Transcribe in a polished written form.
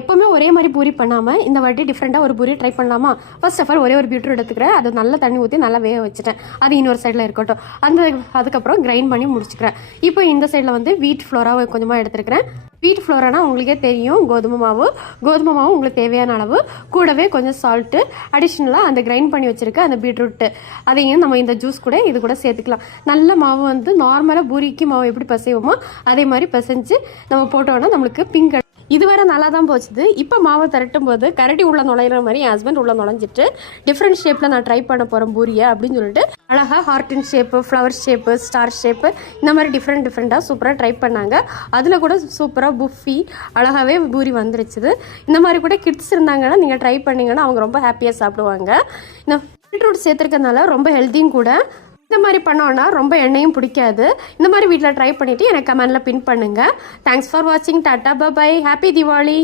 எப்போவுமே ஒரே மாதிரி பூரி பண்ணாமல் இந்த வாட்டி டிஃப்ரெண்ட்டாக ஒரு பூரி ட்ரை பண்ணலாமா? ஃபர்ஸ்ட் ஆஃப் ஆல் ஒரே ஒரு பீட்ரூட் எடுத்துக்கிறேன். அது நல்ல தண்ணி ஊற்றி நல்லா வேக வச்சுட்டேன். அது இன்னொரு சைடில் இருக்கட்டும். அதுக்கப்புறம் கிரைண்ட் பண்ணி முடிச்சுக்கிறேன். இப்போ இந்த சைடில் வந்து வீட் ஃப்ளோராக கொஞ்சமாக எடுத்துருக்கிறேன். வீட் ஃப்ளோரானா உங்களுக்கே தெரியும், கோதுமை மாவு உங்களுக்கு தேவையான அளவு, கூடவே கொஞ்சம் சால்ட்டு, அடிஷ்னலாக அந்த கிரைண்ட் பண்ணி வச்சுருக்க அந்த பீட்ரூட்டு அதையும் நம்ம இந்த ஜூஸ் கூட இது கூட சேர்த்துக்கலாம். நல்ல மாவு வந்து நார்மலாக பூரிக்கு மாவு எப்படி பிசைவோமோ அதே மாதிரி பிசைஞ்சு நம்ம போட்டோன்னா நம்மளுக்கு பிங்க். இதுவரை நல்லா தான் போச்சுது. இப்போ மாவை திரட்டும் போது கரடி உள்ள நுழையிற மாதிரி என் ஹஸ்பண்ட் உள்ள நுழைஞ்சிட்டு டிஃப்ரெண்ட் ஷேப்பில் நான் ட்ரை பண்ண போகிறேன் பூரியை அப்படின்னு சொல்லிட்டு அழகாக heart shape, flower shape, star shape இந்த மாதிரி டிஃப்ரெண்ட்டாக சூப்பராக ட்ரை பண்ணாங்க. அதில் கூட சூப்பராக புஃபி அழகாகவே பூரி வந்துருச்சுது. இந்த மாதிரி கூட கிட்ஸ் இருந்தாங்கன்னா நீங்கள் ட்ரை பண்ணிங்கன்னா அவங்க ரொம்ப ஹாப்பியாக சாப்பிடுவாங்க. இந்த பீட்ரூட் சேர்த்துருக்கனால ரொம்ப ஹெல்த்தியும் கூட. இந்த மாதிரி பண்ணோன்னா ரொம்ப எண்ணெயும் பிடிக்காது. இந்த மாதிரி வீட்டில் ட்ரை பண்ணிவிட்டு எனக்கு கமெண்டில் பின் பண்ணுங்கள். தேங்க்ஸ் ஃபார் வாட்சிங். டாட்டா, பை, ஹாப்பி தீபாவளி.